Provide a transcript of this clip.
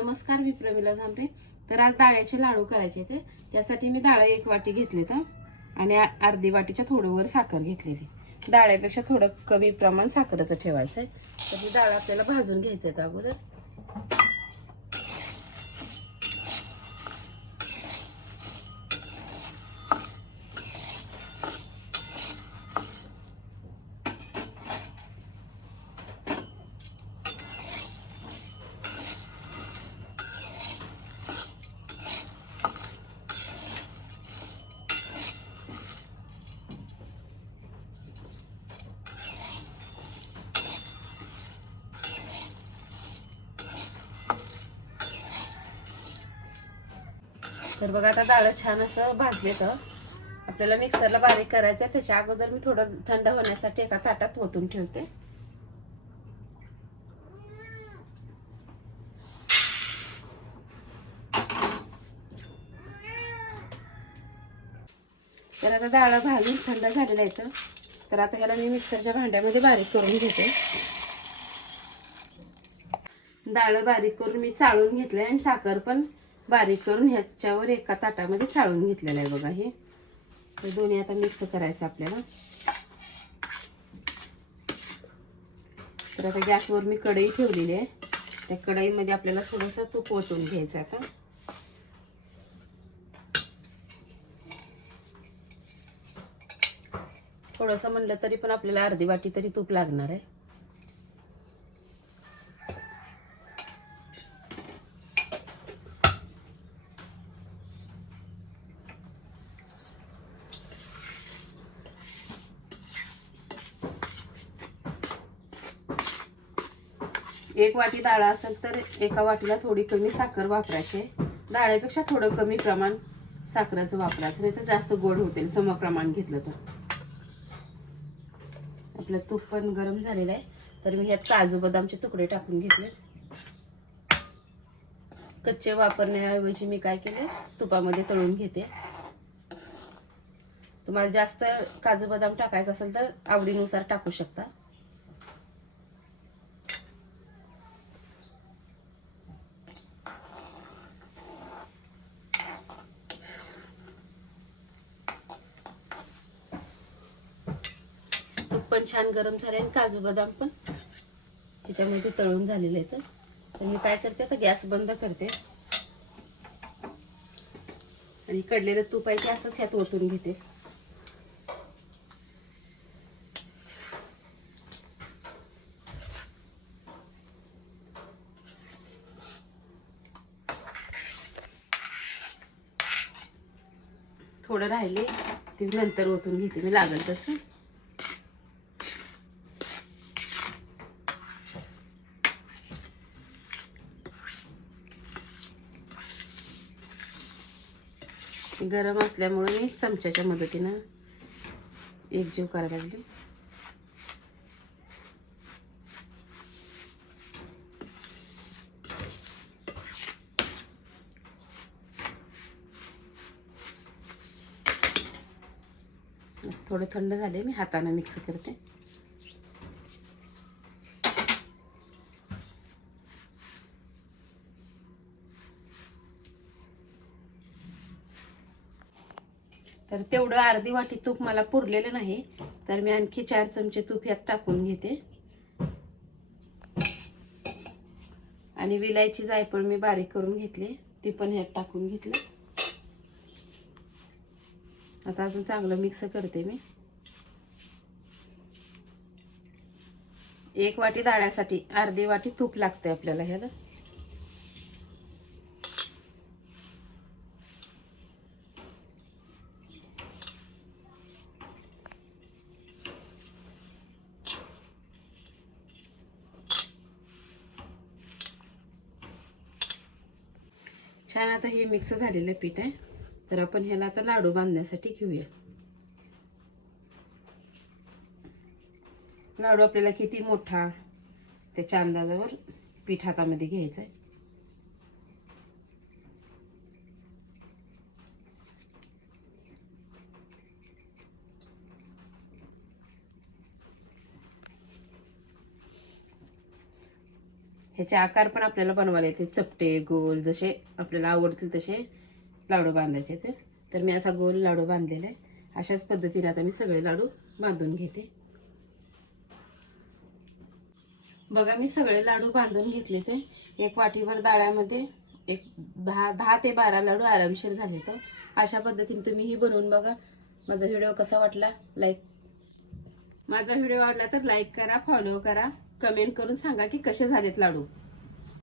नमस्कार मी प्रमिला झांपे तर आज डाळ्याचे लाडू करायचे ते. त्यासाठी मी डाळ एक वाटी घेतले तर आणि अर्धी वाटीच्या थोडं वर साखर घेतलेली. डाळ्यापेक्षा थोडं कमी प्रमाण साखरेचं ठेवायचं आहे तर ही डाळ आपल्याला भाजून घ्यायचं आहे अगोदर. तर बघा आता डाळ छान असं भाजले तर आपल्याला मिक्सरला बारीक करायचं आहे. त्याच्या अगोदर मी थोडं थंड होण्यासाठी एका ताटात ओतून ठेवते. तर आता डाळ भाजून थंड झालेलं आहे तर आता ह्याला मी मिक्सरच्या भांड्यामध्ये बारीक करून घेते. डाळ बारीक करून मी चाळून घेतले आणि साखर पण बारीक करून ह्याच्यावर एका ताटामध्ये चाळून घेतलेलं आहे बघा हे. तर दोन्ही आता मिक्स करायचं आपल्याला. तर आता गॅसवर मी कढई ठेवलेली आहे. त्या कढईमध्ये आपल्याला थोडंसं तूप ओतून घ्यायचं आता. थोडंसं म्हणलं तरी पण आपल्याला अर्धी वाटी तरी तूप लागणार आहे. एक वाटी डाळ असेल तर एका वाटीला थोडी कमी साखर वापरायची. डाळ्यापेक्षा थोडं कमी प्रमाण साखरेचं वापरायचं नाही तर जास्त गोड होतील सम प्रमाण घेतलं तर. आपलं तूप पण गरम झालेलं आहे. तर मी ह्यात काजू बदामचे तुकडे टाकून घेतले कच्चे वापरण्याऐवजी मी काय केले? तुपामध्ये तळून घेते. तुम्हाला जास्त काजू बदाम टाकायचं असेल तर आवडीनुसार टाकू शकता. पण छान गरम झाले आणि काजू बदाम पण. त्याच्यामध्ये तळून झालेले आहेत. तर मी काय करते आता गॅस बंद करते. आणि कडलेलं तूप आहे ते असंच ह्यात ओतून घेते. थोडं राहिले ते नंतर ओतून घेते. मी लागल तसं. गरम असल्यामुळे मी चमच्याच्या मदतीनं एकजीव करायला लागली. थोडं थंड झाले मी हाताने मिक्स करते. तर तेवढं अर्धी वाटी तूप मला पुरलेलं नाही. तर मी आणखी चार चमचे तूप यात टाकून घेते. आणि विलायची जायफळ मी बारीक करून घेतली. ती पण ह्यात टाकून घेतली. आता अजून चांगलं मिक्स करते मी. एक वाटी डाळ्यासाठी अर्धी वाटी तूप लागते आपल्याला ह्याला. छान आता हे मिक्स झालेलं पीठ आहे. तर आपण ह्याला आता लाडू बांधण्यासाठी घेऊया. लाडू आपल्याला किती मोठा त्याच्या अंदाजावर पीठ हातामध्ये घ्यायचं आहे ह्याचे आकार पण आपल्याला बनवायला येते. चपटे गोल जसे आपल्याला आवडतील तसे लाडू बांधायचे ते तर मी असा गोल लाडू बांधलेला आहे. अशाच पद्धतीने आता मी सगळे लाडू बांधून घेते. बघा मी सगळे लाडू बांधून घेतले ते. एक वाटीभर डाळ्यामध्ये एक दहा दहा ते बारा लाडू आरामशीर झाले तर. अशा पद्धतीने तुम्हीही बनवून बघा. माझा व्हिडिओ कसा वाटला लाईक माझा व्हिडिओ आवडला तर लाईक करा फॉलो करा. कमेंट करून सांगा की कसे झालेत लाडू?